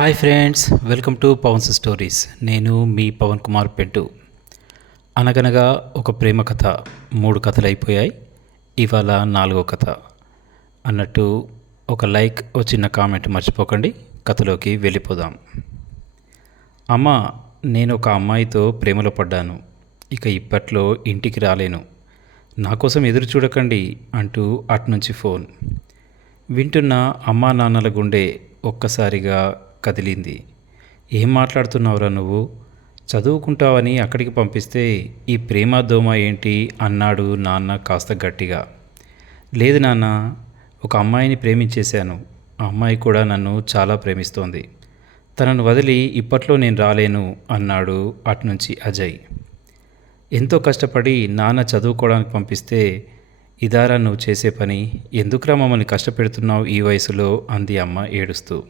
Hi friends welcome to Pawan's stories. నేను మీ పవన్ కుమార్ పెట్టు అనగనగా ఒక ప్రేమ కథ మూడు కథలు అయిపోయాయి. ఇవాళ నాలుగో కథ. అన్నట్టు ఒక లైక్ ఓ చిన్న కామెంట్ మర్చిపోకండి. కథలోకి వెళ్ళిపోదాం. అమ్మ నేను ఒక అమ్మాయితో ప్రేమలో పడ్డాను. ఇక ఇప్పట్లో ఇంటికి రాలేను. నా కోసం ఎదురు చూడకండి అంటూ అట్నుంచి ఫోన్. వింటున్న అమ్మా నాన్నల గుండె ఒక్కసారిగా కదిలింది. ఏం మాట్లాడుతున్నావురా నువ్వు? చదువుకుంటావని అక్కడికి పంపిస్తే ఈ ప్రేమ దోమ ఏంటి? అన్నాడు నాన్న కాస్త గట్టిగా. లేదు నాన్న ఒక అమ్మాయిని ప్రేమించేశాను. ఆ అమ్మాయి కూడా నన్ను చాలా ప్రేమిస్తోంది. తనను వదిలి ఇప్పట్లో నేను రాలేను అన్నాడు అటునుంచి అజయ్. ఎంతో కష్టపడి నాన్న చదువుకోవడానికి పంపిస్తే ఇదారా నువ్వు చేసే పని? ఎందుకురా మమ్మల్ని కష్టపెడుతున్నావు ఈ వయసులో? అంది అమ్మ ఏడుస్తూ.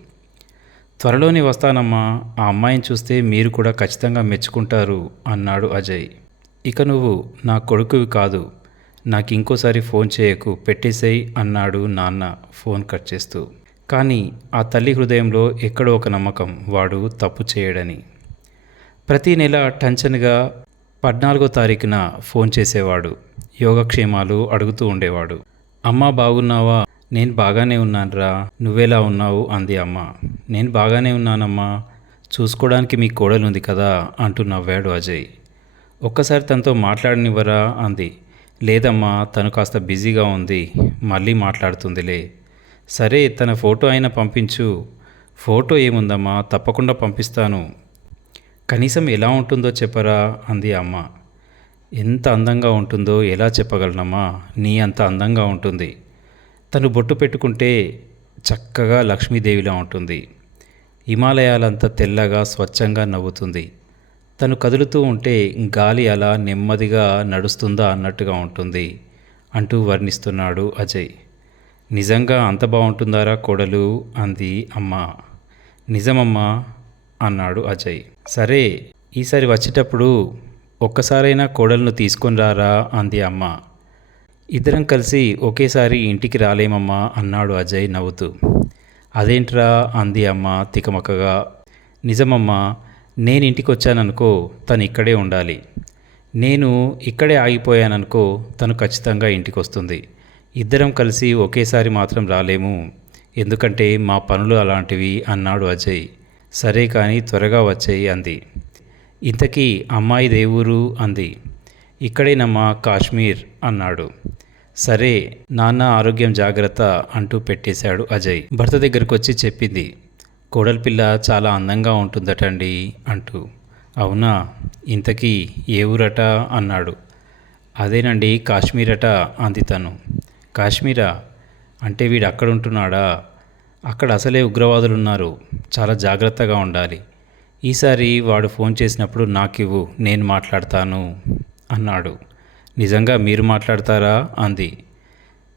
త్వరలోనే వస్తానమ్మా ఆ అమ్మాయిని చూస్తే మీరు కూడా ఖచ్చితంగా మెచ్చుకుంటారు అన్నాడు అజయ్. ఇక నువ్వు నా కొడుకువి కాదు నాకు ఇంకోసారి ఫోన్ చేయకు పెట్టేసేయ్ అన్నాడు నాన్న ఫోన్ కట్ చేస్తూ. కానీ ఆ తల్లి హృదయంలో ఎక్కడో ఒక నమ్మకం వాడు తప్పు చేయడని. ప్రతీ నెల టెన్షన్గా పద్నాలుగో తారీఖున ఫోన్ చేసేవాడు యోగక్షేమాలు అడుగుతూ ఉండేవాడు. అమ్మా బాగున్నావా? నేను బాగానే ఉన్నానురా నువ్వెలా ఉన్నావు? అంది అమ్మ. నేను బాగానే ఉన్నానమ్మా. చూసుకోవడానికి మీ కోడలు ఉంది కదా అంటూ నవ్వాడు అజయ్. ఒక్కసారి తనతో మాట్లాడనివ్వరా అంది. లేదమ్మా తను కాస్త బిజీగా ఉంది. మళ్ళీ మాట్లాడుతుందిలే. సరే తన ఫోటో అయినా పంపించు. ఫోటో ఏముందమ్మా తప్పకుండా పంపిస్తాను. కనీసం ఎలా ఉంటుందో చెప్పరా అంది అమ్మ. ఎంత అందంగా ఉంటుందో ఎలా చెప్పగలనమ్మా నీ అంత అందంగా ఉంటుంది. తను బొట్టు పెట్టుకుంటే చక్కగా లక్ష్మీదేవిలా ఉంటుంది. హిమాలయాలంతా తెల్లగా స్వచ్ఛంగా నవ్వుతుంది. తను కదులుతూ ఉంటే గాలి అలా నెమ్మదిగా నడుస్తుందా అన్నట్టుగా ఉంటుంది అంటూ వర్ణిస్తున్నాడు అజయ్. నిజంగా అంత బాగుంటుందారా కోడలు? అంది అమ్మ. నిజమమ్మా అన్నాడు అజయ్. సరే ఈసారి వచ్చేటప్పుడు ఒక్కసారైనా కోడలను తీసుకొని రారా? అంది అమ్మ. ఇద్దరం కలిసి ఒకేసారి ఇంటికి రాలేమమ్మా అన్నాడు అజయ్ నవ్వుతూ. అదేంట్రా అంది అమ్మ తికమకగా నిజమమ్మా నేను ఇంటికి వచ్చాననుకో తను ఇక్కడే ఉండాలి. నేను ఇక్కడే ఆగిపోయాననుకో తను ఖచ్చితంగా ఇంటికి వస్తుంది ఇద్దరం కలిసి ఒకేసారి మాత్రం రాలేము. ఎందుకంటే మా పనులు అలాంటివి అన్నాడు అజయ్. సరే కానీ త్వరగా వచ్చేయి అంది. ఇంతకీ అమ్మాయి దేవురు? అంది. ఇక్కడేనమ్మా కాశ్మీర్ అన్నాడు. సరే నాన్న ఆరోగ్యం జాగ్రత్త అంటూ పెట్టేశాడు అజయ్. భర్త దగ్గరకు వచ్చి చెప్పింది కోడలిపిల్ల చాలా అందంగా ఉంటుందటండి అంటూ. అవునా? ఇంతకీ ఏ ఊరట? అన్నాడు. అదేనండి కాశ్మీరట అంది తను. కాశ్మీరా? అంటే వీడు అక్కడ ఉంటున్నాడా? అక్కడ అసలే ఉగ్రవాదులు ఉన్నారు చాలా జాగ్రత్తగా ఉండాలి. ఈసారి వాడు ఫోన్ చేసినప్పుడు నాకివ్వు నేను మాట్లాడతాను అన్నాడు. నిజంగా మీరు మాట్లాడతారా? అంది.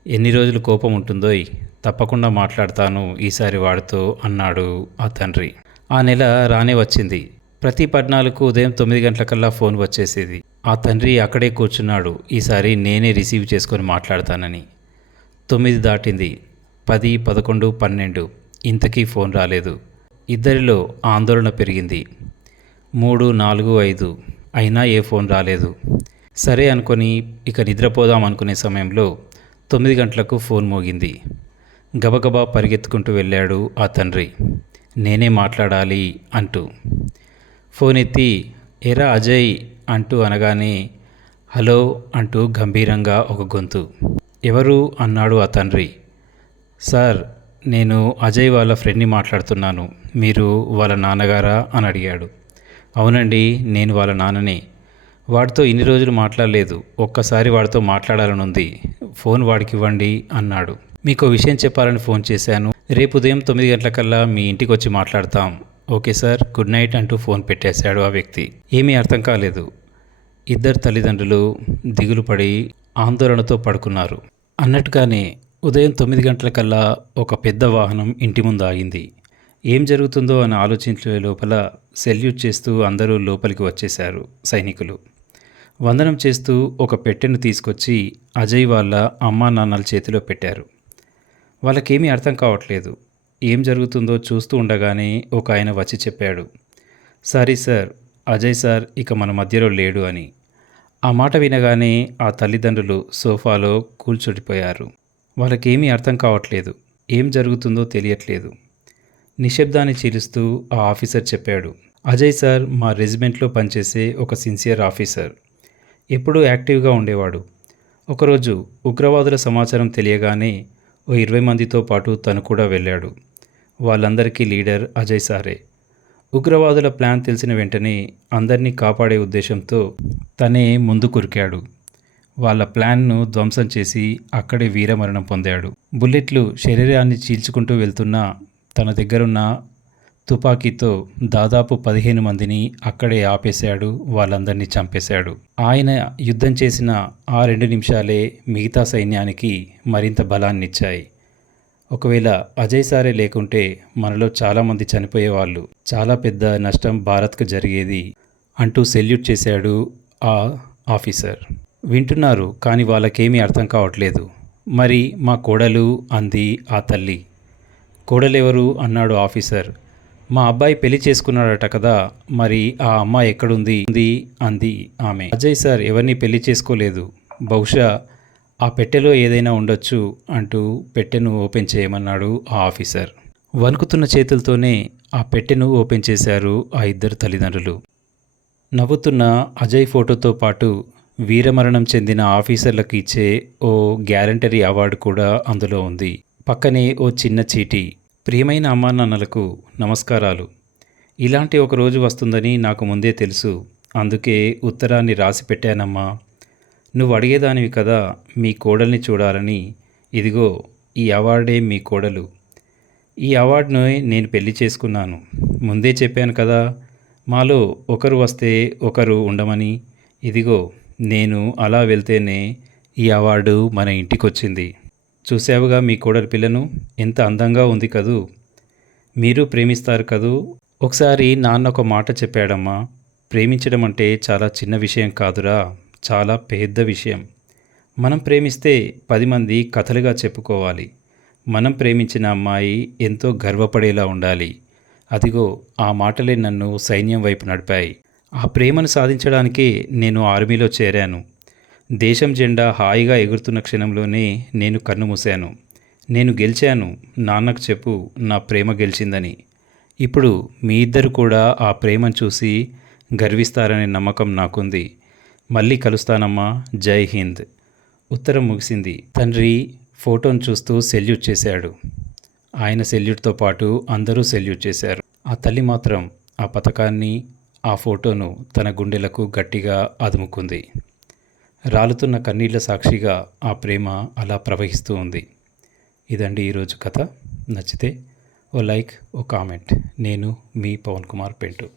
ఎన్ని రోజులు కోపం ఉంటుందోయ్? తప్పకుండా మాట్లాడతాను ఈసారి వాడుతూ అన్నాడు ఆ తండ్రి. ఆ నెల రానే వచ్చింది. ప్రతి పద్నాలుగు ఉదయం తొమ్మిది గంటలకల్లా ఫోన్ వచ్చేసేది. ఆ తండ్రి అక్కడే కూర్చున్నాడు. ఈసారి నేనే రిసీవ్ చేసుకొని మాట్లాడతానని. తొమ్మిది దాటింది. పది పదకొండు పన్నెండు. ఇంతకీ ఫోన్ రాలేదు. ఇద్దరిలో ఆందోళన పెరిగింది. మూడు నాలుగు ఐదు. అయినా ఏ ఫోన్ రాలేదు. సరే అనుకొని ఇక నిద్రపోదాం అనుకునే సమయంలో తొమ్మిది గంటలకు ఫోన్ మోగింది. గబగబా పరిగెత్తుకుంటూ వెళ్ళాడు ఆ తండ్రి. నేనే మాట్లాడాలి అంటూ. ఫోన్ ఎత్తి ఎరా అజయ్ అంటూ అనగానే హలో అంటూ గంభీరంగా ఒక గొంతు. ఎవరు? అన్నాడు ఆ తండ్రి. సార్ నేను అజయ్ వాళ్ళ ఫ్రెండ్ని మాట్లాడుతున్నాను. మీరు వాళ్ళ నాన్నగారా? అని అడిగాడు. అవునండి నేను వాళ్ళ నాన్ననే. వాడితో ఇన్ని రోజులు మాట్లాడలేదు ఒక్కసారి వాడితో మాట్లాడాలనుంది ఫోన్ వాడికి ఇవ్వండి అన్నాడు. మీకు విషయం చెప్పాలని ఫోన్ చేశాను. రేపు ఉదయం తొమ్మిది గంటలకల్లా మీ ఇంటికి వచ్చి మాట్లాడతాం. ఓకే సార్ గుడ్ నైట్ అంటూ ఫోన్ పెట్టేశాడు ఆ వ్యక్తి. ఏమీ అర్థం కాలేదు. ఇద్దరు తల్లిదండ్రులు దిగులు పడి ఆందోళనతో పడుకున్నారు. అన్నట్టుగానే ఉదయం తొమ్మిది గంటలకల్లా ఒక పెద్ద వాహనం ఇంటి ముందు ఆగింది. ఏం జరుగుతుందో అని ఆలోచించే లోపల సెల్యూట్ చేస్తూ అందరూ లోపలికి వచ్చేశారు సైనికులు. వందనం చేస్తూ ఒక పెట్టెను తీసుకొచ్చి అజయ్ వాళ్ళ అమ్మా నాన్నల చేతిలో పెట్టారు. వాళ్ళకేమీ అర్థం కావట్లేదు. ఏం జరుగుతుందో చూస్తూ ఉండగానే ఒక ఆయన వచ్చి చెప్పాడు. సారీ సార్ అజయ్ సార్ ఇక మన మధ్యలో లేడు అని. ఆ మాట వినగానే ఆ తల్లిదండ్రులు సోఫాలో కూల్చుడిపోయారు. వాళ్ళకేమీ అర్థం కావట్లేదు. ఏం జరుగుతుందో తెలియట్లేదు. నిశ్శబ్దాన్ని చీలుస్తూ ఆ ఆఫీసర్ చెప్పాడు. అజయ్ సార్ మా రెజిమెంట్లో పనిచేసే ఒక సిన్సియర్ ఆఫీసర్. ఎప్పుడూ యాక్టివ్గా ఉండేవాడు. ఒకరోజు ఉగ్రవాదుల సమాచారం తెలియగానే ఓ ఇరవై మందితో పాటు తను కూడా వెళ్ళాడు. వాళ్ళందరికీ లీడర్ అజయ్ సారే. ఉగ్రవాదుల ప్లాన్ తెలిసిన వెంటనే అందరినీ కాపాడే ఉద్దేశంతో తనే ముందు కురికాడు వాళ్ళ ప్లాన్ను ధ్వంసం చేసి అక్కడే వీరమరణం పొందాడు. బుల్లెట్లు శరీరాన్ని చీల్చుకుంటూ వెళ్తున్న తన దగ్గరున్న తుపాకీతో దాదాపు పదిహేను మందిని అక్కడే ఆపేశాడు వాళ్ళందరినీ చంపేశాడు. ఆయన యుద్ధం చేసిన ఆ రెండు నిమిషాలే మిగతా సైన్యానికి మరింత బలాన్నిచ్చాయి. ఒకవేళ అజయ్ సారే లేకుంటే మనలో చాలామంది చనిపోయేవాళ్ళు. చాలా పెద్ద నష్టం భారత్కు జరిగేది అంటూ సెల్యూట్ చేశాడు ఆ ఆఫీసర్. వింటున్నారు కానీ వాళ్ళకేమీ అర్థం కావట్లేదు. మరి మా కోడలు అంది ఆ తల్లి. కోడలెవరు? అన్నాడు ఆఫీసర్. మా అబ్బాయి పెళ్ళి చేసుకున్నాడట కదా మరి ఆ అమ్మాయి ఎక్కడుంది? ఉంది అంది ఆమె. అజయ్ సార్ ఎవరిని పెళ్ళి చేసుకోలేదు. బహుశా ఆ పెట్టెలో ఏదైనా ఉండొచ్చు అంటూ పెట్టెను ఓపెన్ చేయమన్నాడు ఆ ఆఫీసర్. వణుకుతున్న చేతులతోనే ఆ పెట్టెను ఓపెన్ చేశారు ఆ ఇద్దరు తల్లిదండ్రులు. నవ్వుతున్న అజయ్ ఫోటోతో పాటు వీరమరణం చెందిన ఆఫీసర్లకు ఇచ్చే ఓ గ్యారంటరీ అవార్డు కూడా అందులో ఉంది. పక్కనే ఓ చిన్న చీటీ. ప్రియమైన అమ్మానాన్నలకు నమస్కారాలు. ఇలాంటి ఒక రోజు వస్తుందని నాకు ముందే తెలుసు. అందుకే ఉత్తరాన్ని రాసి పెట్టానమ్మా. నువ్వు అడిగేదానివి కదా మీ కోడల్ని చూడాలని. ఇదిగో ఈ అవార్డే మీ కోడలు. ఈ అవార్డును నేను పెళ్ళి చేసుకున్నాను. ముందే చెప్పాను కదా మాలో ఒకరు వస్తే ఒకరు ఉండమని. ఇదిగో నేను అలా వెళ్తేనే ఈ అవార్డు మన ఇంటికొచ్చింది. చూసావుగా మీ కోడలి పిల్లను? ఎంత అందంగా ఉంది కదూ. మీరు ప్రేమిస్తారు కదూ. ఒకసారి నాన్న ఒక మాట చెప్పాడమ్మా. ప్రేమించడం అంటే చాలా చిన్న విషయం కాదురా. చాలా పెద్ద విషయం. మనం ప్రేమిస్తే పది మంది కథలుగా చెప్పుకోవాలి. మనం ప్రేమించిన అమ్మాయి ఎంతో గర్వపడేలా ఉండాలి. అదిగో ఆ మాటలే నన్ను సైన్యం వైపు నడిపాయి. ఆ ప్రేమను సాధించడానికే నేను ఆర్మీలో చేరాను. దేశం జెండా హాయిగా ఎగురుతున్న క్షణంలోనే నేను కన్ను మూశాను. నేను గెలిచాను. నాన్నకు చెప్పు నా ప్రేమ గెలిచిందని. ఇప్పుడు మీ ఇద్దరు కూడా ఆ ప్రేమను చూసి గర్విస్తారనే నమ్మకం నాకుంది. మళ్ళీ కలుస్తానమ్మా. జై హింద్. ఉత్తరం ముగిసింది. తండ్రి ఫోటోను చూస్తూ సెల్యూట్ చేశాడు. ఆయన సెల్యూట్తో పాటు అందరూ సెల్యూట్ చేశారు. ఆ తల్లి మాత్రం ఆ పథకాన్ని ఆ ఫోటోను తన గుండెలకు గట్టిగా అదుముకుంది. రాలుతున్న కన్నీళ్ళ సాక్షిగా ఆ ప్రేమ అలా ప్రవహిస్తూ ఉంది. ఇదండి ఈరోజు కథ. నచ్చితే ఓ లైక్ ఓ కామెంట్. నేను మీ పవన్ కుమార్ పెంటు.